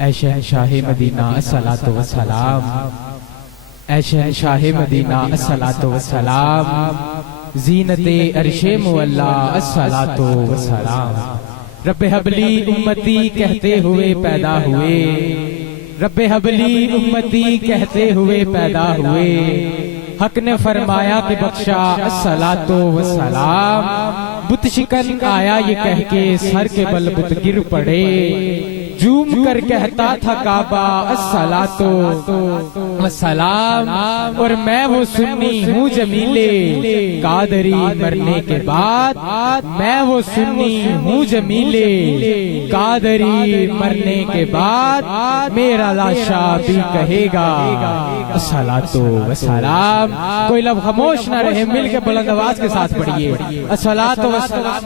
اے شہنشاہ مدینہ الصلاۃ والسلام، اے شہنشاہ مدینہ الصلاۃ والسلام، زینت عرش مولا الصلاۃ والسلام۔ رب حبلی امتی کہتے ہوئے پیدا ہوئے، رب حبلی امتی کہتے ہوئے پیدا ہوئے، حق نے فرمایا کہ بخشا الصلاۃ والسلام۔ بت شکن آیا یہ کہہ کے سر کے بل بت گر پڑے، جھوم کر کہتا تھا کعبہ الصلاۃ والسلام، اور میں وہ سنی ہوں جمیلے قادری مرنے کے بعد، میں وہ سنی ہوں جمیلے قادری مرنے کے بعد، میرا لاشا بھی کہے گا الصلاۃ والسلام۔ کوئی لب خاموش نہ رہے، مل کے بلند آواز کے ساتھ پڑھیے الصلاۃ والسلام۔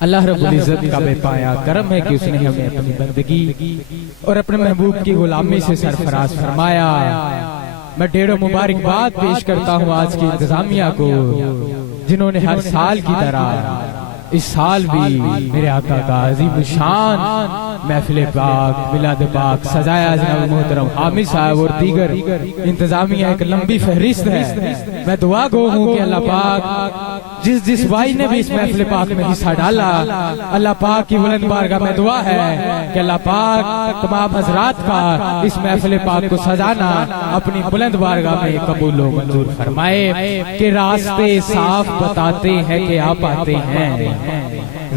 اللہ رب العزت کا بے پایا کرم ہے کہ اس نے ہمیں اپنی بندگی اور اپنے محبوب کی غلامی سے سرفراز فرمایا۔ میں ڈھیر و مبارکباد پیش کرتا ہوں آج کی انتظامیہ کو، جنہوں نے ہر سال کی طرح اس سال بھی میرے آقا کا عظیم الشان محفل پاک میلاد پاک سجایا۔ جناب محترم حامد صاحب اور دیگر انتظامیہ ایک لمبی فہرست ہے۔ میں دعا گو ہوں کہ اللہ پاک جس بھائی نے بھی اس محفل پاک میں حصہ ڈالا، اللہ پاک کی بلند بارگاہ میں دعا ہے کہ اللہ پاک تمام حضرات کا اس محفل پاک کو سجانا اپنی بلند بارگاہ میں قبول و منظور فرمائے۔ کہ راستے صاف بتاتے ہیں کہ آپ آتے ہیں،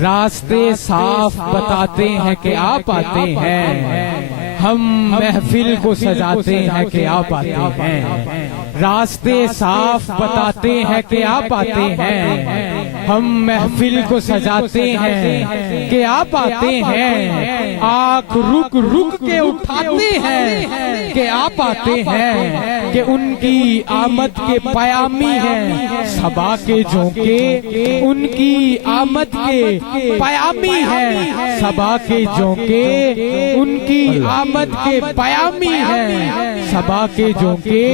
راستے صاف بتاتے ہیں کہ آپ آتے ہیں، ہم محفل کو سجاتے ہیں کہ آپ آتے ہیں۔ راستے صاف بتاتے ہیں کہ آپ آتے ہیں، ہم محفل کو سجاتے ہیں کہ آپ آتے ہیں۔ آنکھ رک رک کے اٹھاتے ہیں کہ آپ آتے ہیں، کہ ان کی آمد کے پیامی ہیں صبا کے جھونکے، ان کی آمد کے پیامی ہیں صبا کے جھونکے، ان کی آمد کے پیامی ہیں صبا کے جھونکے،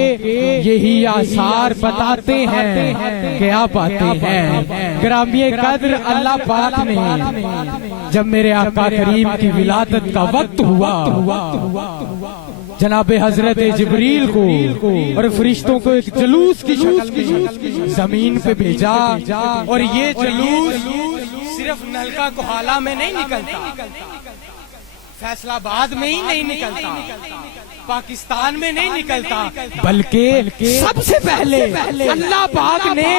یہی آثار بتاتے ہیں کہ آپ آتے ہیں۔ گرامی قدر اللہ پاک نے جب میرے آقا کریم کی ولادت کا وقت ہوا، جناب حضرت جبریل کو اور فرشتوں کو ایک جلوس کی شکل میں زمین پہ بھیجا، اور یہ جلوس صرف نلکا کوہالہ میں نہیں نکلتا، فیصل آباد میں ہی نہیں نکلتا، پاکستان میں نہیں نکلتا، بلکہ سب سے پہلے اللہ پاک نے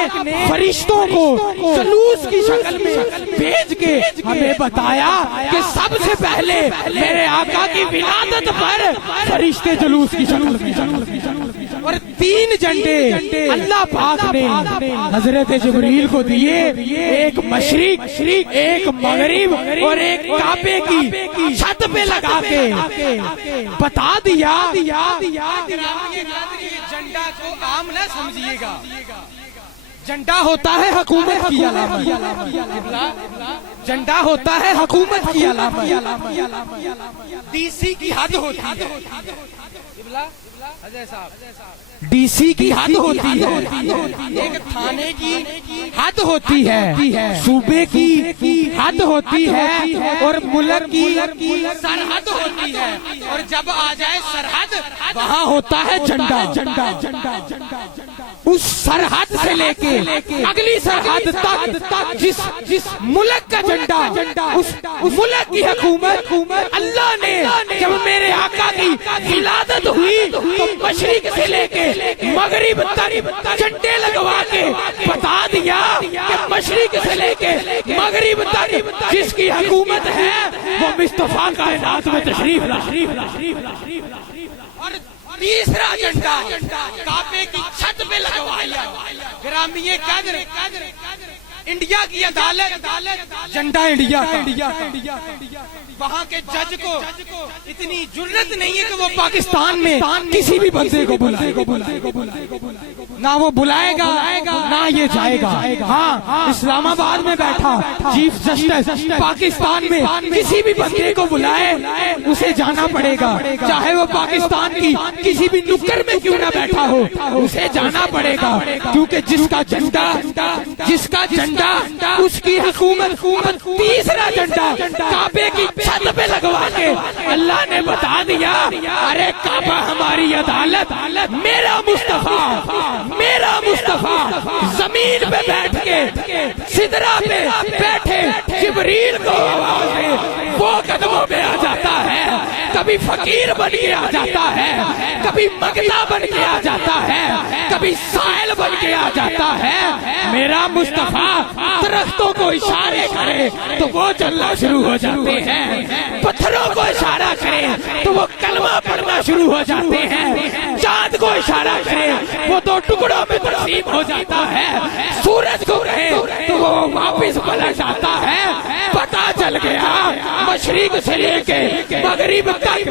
فرشتوں کو جلوس کی شکل میں بھیج کے ہمیں بتایا کہ سب سے پہلے میرے آقا کی ولادت پر فرشتے جلوس کی شکل میں، اور 3 جھنڈے اللہ پاک نے حضرت جبریل کو دیے، ایک مشرق، ایک مغرب اور ایک کعبے کی چھت پہ لگا کے بتا دیا۔ جھنڈا کو عام نہ سمجھیے گا، جھنڈا ہوتا ہے حکومت کی علامت، جھنڈا ہوتا ہے حکومت کی علامت، ڈی سی کی حد ہوتی ہے، ڈی سی کی حد ہوتی ہے، ایک تھانے کی حد ہوتی ہے، صوبے کی حد ہوتی ہے، اور ملک کی سرحد ہوتی ہے، اور جب آ جائے سرحد وہاں ہوتا ہے جھنڈا۔ اس سرحد سے لے کے اگلی سرحد تک جس ملک کا جھنڈا، اس ملک کی حکومت اللہ نے جب میرے آقا کی ولادت ہوئی تو مشرق سے لے کے مغرب تک جھنڈے لگوا کے بتا دیا کہ مشرق سے لے کے مغرب تک جس کی حکومت ہے وہ مصطفیٰ کائنات میں تشریف لا۔ اور تیسرا جھنڈا کعبے کی چھت پہ لگوایا۔ گرامی قدر انڈیا کی عدالت، جھنڈا انڈیا کا، وہاں کے جج کو اتنی جرت نہیں ہے کہ وہ پاکستان میں کسی بھی بندے کو بلائے، نہ وہ بلائے گا نہ یہ جائے گا. ہاں اسلام آباد میں بیٹھا چیف جسٹس پاکستان میں کسی بھی بندے کو بلائے اسے جانا پڑے گا, چاہے وہ پاکستان کی کسی بھی نکر میں کیوں نہ بیٹھا ہو اسے جانا پڑے گا, کیونکہ جس کا جھنڈا اس کی حکومت تیسرا جھنڈا کعبے کی چھت پہ لگوا کے اللہ نے بتا دیا ارے کعبہ ہماری عدالت, میرا مصطفیٰ زمین پہ بیٹھ کے سدرا پہ بیٹھے جبریل کو آواز دے وہ قدموں میں آ جاتا ہے, کبھی فقیر بن کے آ جاتا ہے, کبھی منگتا بن کے آ جاتا ہے, کبھی سائل بن کے آ جاتا ہے. میرا مصطفیٰ درختوں کو اشارے کرے تو وہ چلنا شروع ہو جاتے ہیں, پتھروں کو اشارہ کرے تو وہ کلمہ پڑھنا شروع ہو جاتے ہیں, چاند کو اشارہ کرے وہ دو ٹکڑوں میں تقسیم ہو جاتا ہے, سورج کو کہے تو وہ واپس پلٹ آتا ہے. پتہ چل گیا مشرق سے لے کے مغرب تک,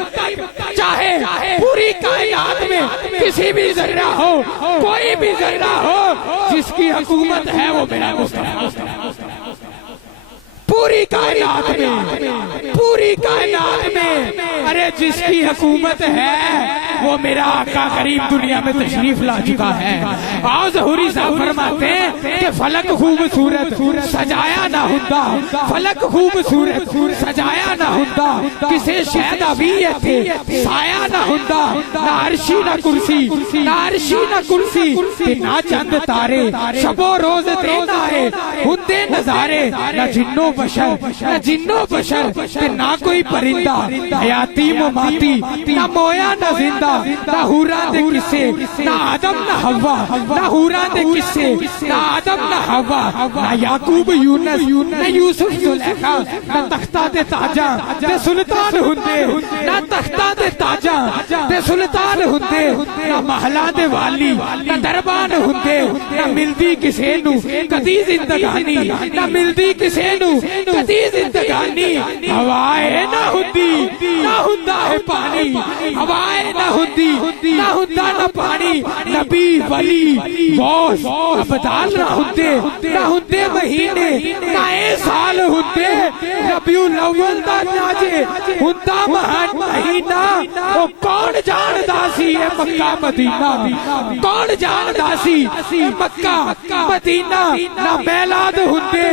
چاہے پوری کائنات میں کسی بھی ذرہ ہو, کوئی بھی ذرہ ہو, جس کی حکومت ہے وہ میرا مصطفیٰ. پوری کائنات میں ارے جس کی حکومت ہے وہ میرا آقا کریم دنیا میں تشریف لا چکا ہے. آؤ ظہوری صاحب فرماتے ہیں کہ فلک خوبصورت سجایا نہ ہوتا, فلک خوبصورت سجایا نہ ہوتا, کسے شہد ابیت تھے سایہ نہ ہوتا, نہ عرشی نہ کرسی کہ نہ چند تارے شب و روز دیدارے ہوتے نظارے, نہ جنو بشر کہ نہ کوئی پرندہ, حیاتی مماتی نہ مویا نہ زندہ, نہ حورا دے کسے نہ آدم نہ ہوا, نہ حورا دے کسے نہ آدم نہ ہوا, نہ یعقوب یونس نہ یوسف زلیخا, نہ تختہ دے تاجاں تے سلطان ہوندے, نہ تختہ دے تاجاں تے سلطان ہوندے, نہ محلہ دے والی نہ دربان ہوندے, نہ ملدی کسے نو کدی زندگانی, نہ ملدی کسے نو کدی زندگانی. ہوائے نہ ہوندی نہ ہوندا ہے پانی, ہوائے نہ ہوندی نہ ہوندا نہ پانی, نبی ولی غوث ابدال نہ ہوندے مہینے, نہ اے سال ہوندے ربیع الاول دا ناجے ہوندا مہینہ. او کون جاندا سی اے مکہ مدینہ, کون جاندا سی مکہ مدینہ, نہ میلاد ہوندے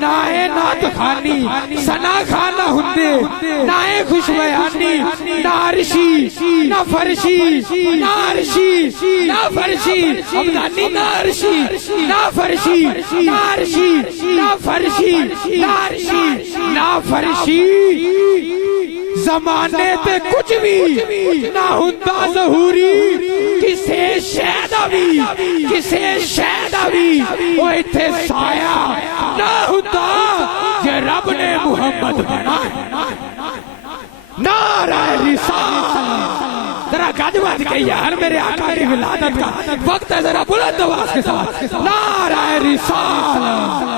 نہ اے نعت خوانی ثنا خانہ ہوندے, نہ اے خوش بیانی نہ عرشی نہ فرشی, نہ عرشی نہ فرشی ابدانی, نہ عرشی نہ فرشی, نہ عرشی نہ فرشی, نہ عرشی نہ فرشی. زمانے تے کچھ بھی نہ ہوندا ظہوری, کسے شہدا بھی وہ ایتھے سایہ نہ ہوندا جے رب نے محمد بنایا. نعرہ رسالت, ذرا گج بج کے یار میرے آقا کی ولادت کا وقت ہے, ذرا بلند آواز کے ساتھ نعرہ رسالت,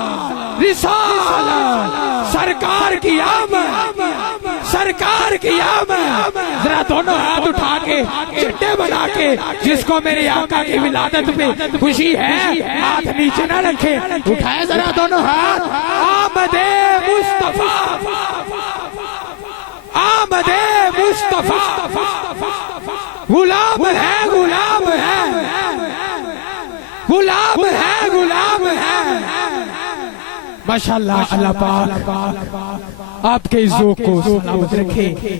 سرکار کی آمد, سرکار کی آمد. ذرا دونوں ہاتھ اٹھا کے چٹے بنا کے جس کو میرے آقا کی ولادت پہ خوشی ہے ہاتھ نیچے نہ رکھے, اٹھائے ذرا دونوں ہاتھ. آمد مصطفیٰ, آمد مصطفیٰ, غلام ہے غلام ہے. ماشاءاللہ اللہ پاک آپ کے ذوق کو سلامت رکھے.